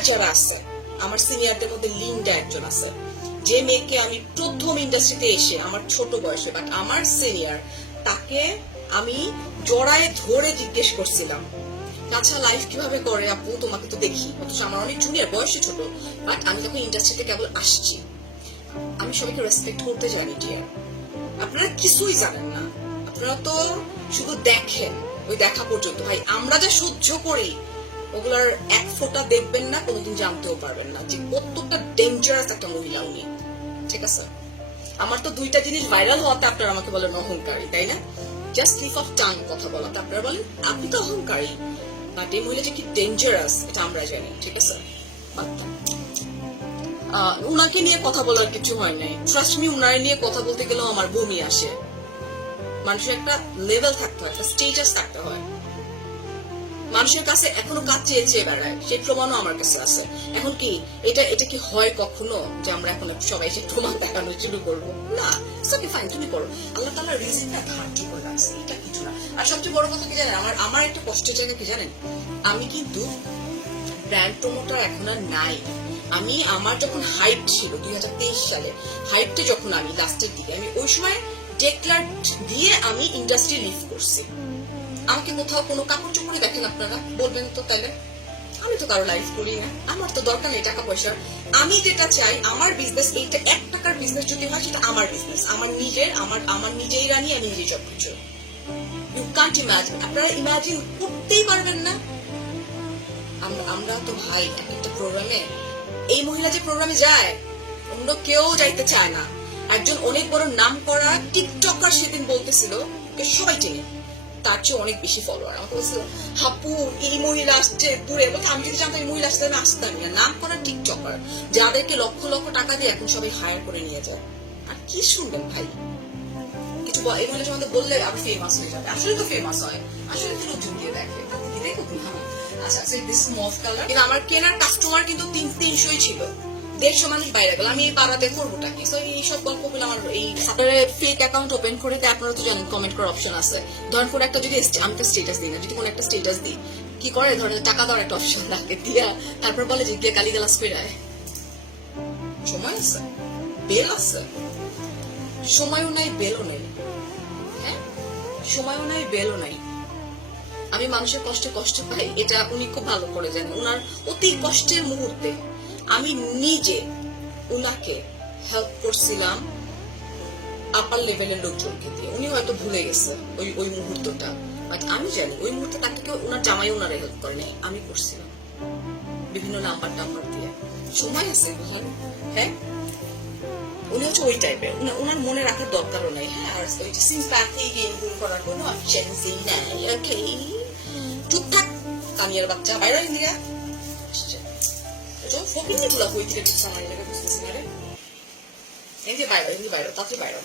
Senior যারা আছে, আমার সিনিয়রদের মধ্যে লিঙ্কটা একজন আছে, যে মেয়েকে আমি প্রথম ইন্ডাস্ট্রিতে এসে আমার ছোট বয়সে বাট আমার সিনিয়র তাকে আমি জড়ায় ধরে জিজ্ঞেস করছিলাম আচ্ছা লাইফ কীভাবে করে আপু? তোমাকে তো দেখি। অথচ আমার অনেক জুনিয়র বয়সে ছোট বাট আমি যখন ইন্ডাস্ট্রিতে কেবল আসছি, আমি সবাইকে রেসপেক্ট করতে জানি ডিয়ার আপনারা কিছুই জানেন না। আপনারা তো শুধু দেখেন, ওই দেখা পর্যন্ত। ভাই, আমরা যা সহ্য করি ওগুলার এক ফোঁটা দেখবেন না, কোনোদিন জানতেও পারবেন না যে কতটা ডেঞ্জারাস একটা মহিলা উনি। ঠিক আছে? আমার তো দুইটা জিনিস ভাইরাল হওয়াতে আপনারা আমাকে বলেন অহংকারী, তাই না? জাস্ট স্লিপ অফ টাং কথা বলাতে আপনারা বলেন, আপনি তো অহংকারী। বাট এই মহিলা যে কি ডেঞ্জারাস এটা আমরা জানি, ঠিক আছে? উনাকে নিয়ে কথা বলার কিছু হয় নাই। ট্রাস্ট মি উনার নিয়ে কথা বলতে গেলেও আমার বমি আসে। মানুষের একটা লেভেল থাকতে হয়, একটা স্টেটাস থাকতে হয়। মানুষের কাছে এখনও কাজ চেয়ে চেয়ে বেড়ায় সেই প্রমাণও আমার কাছে আছে। এখন কি এটা এটা কি হয় কখনো যে আমরা এখন সবাই সেই প্রমাণ দেখানো শুরু করব? না ওকে ফাইন তুমি করো। আল্লাহ তাআলা রিজিকটা ধার্য করে রাখছে, এটা কিছু না। আর সবচেয়ে বড় কথা কি জানেন? আমার আমার একটা কষ্টের জায়গা কি জানেন? আমি কিন্তু ব্র্যান্ড প্রমোটার এখন আর নাই। আমি, আমার যখন হাইট ছিল দুই হাজার তেইশ সালে হাইটটা যখন আমি লাস্টের দিকে, আমি ওই সময় ডেক্লার দিয়ে আমি ইন্ডাস্ট্রি লিভ করছি। আমাকে কোথাও কোনো কাপড় চোপড়ে দেখেন আপনারা? বলবেন তো তাহলে আমি তো কারও লাইফ করি না। আমার তো দরকার নেই টাকা পয়সার। আমি যেটা চাই, আমার বিজনেস এইটা এক টাকার বিজনেস যদি হয়, সেটা আমার বিজনেস আমার নিজের, আমার আমার নিজেই রানি, আমি নিজেই সব কিছু ইউ কান্ট ইমাজিন আপনারা ইমাজিন করতেই পারবেন না। আমরা আমরা তো ভাই, এক একটা প্রোগ্রামে এই মহিলা যে প্রোগ্রামে যায়, অন্য কেউ যাইতে চায় না। একজন অনেক বড় নাম করা টিকটকার সেদিন বলতেছিল সবাই চেনে। তার চেয়ে অনেক বেশি ফলোয়ার আমাকে বলছিল, হাপু, এই মহিলা আসছে, দূরে বলতে আমি যদি জানতাম এই মহিলা আসতে আমি আসতাম না নাম করা টিকটকার, যাদেরকে লক্ষ লক্ষ টাকা দিয়ে এখন সবাই হায়ার করে নিয়ে যায়। আর কি শুনবেন ভাই? কিছু এই মহিলা সম্বন্ধে বললে আবার ফেমাস হয়ে যাবে। আসলে তো ফেমাস হয়। আসলে তো লোকজন গিয়ে দেখে দেখো আচ্ছা আচ্ছা দিস মফ কালার আমার কেনার কাস্টমার কিন্তু তিন তিনশোই ছিল। দেড়শো মানুষ বাইরে গেল আমি এই পাড়াতে করবোটা কি So, এই সব গল্পগুলো আমার এই ফেক অ্যাকাউন্ট ওপেন করে আপনারা তো জানেন কমেন্ট করার অপশন আছে। ধরেন কোনো একটা যদি আমি তো স্টেটাস দিই না যদি কোনো একটা স্টেটাস দিই কি করে? ধরেন টাকা দেওয়ার একটা অপশন রাখে দিয়া তারপর বলে যে গিয়ে গালি গালাস করে সময় আছে? বেল আছে? সময়ও নাই বেলও নেই। হ্যাঁ? সময়ও নাই বেলও নাই। আমি মানুষের কষ্টে কষ্ট পাই এটা উনি খুব ভালো করে জানেন। উনার অতি কষ্টের মুহূর্তে আমি নিজে উনাকে হেল্প করছিলাম আপার লেভেলের লোকজনকে দিয়ে। উনি হয়তো ভুলে গেছে ওই ওই মুহূর্তটা। বাট আমি জানি, ওই মুহূর্তে তাকে কেউ উনার জামাই উনারা হেল্প করেনি আমি করছিলাম। বিভিন্ন নাম্বার টাম্বার দিয়ে। সময় আছে হ্যাঁ? উনি হচ্ছে ওই টাইপের ওনার মনে রাখার দরকারও নাই। হ্যাঁ আর ওই সিম্প্যাথি করার কোনো অপশনসই নাই। ওকে চুপ থাক। কামিয়ার বাচ্চা। বাইরে ইন্ডিয়া ফকিনি গুলা কই থেকে দিচ্ছে আমার এলাকা বুঝতেছি না রে যে বাইরে যে বাইরে, তাতে বাইরে।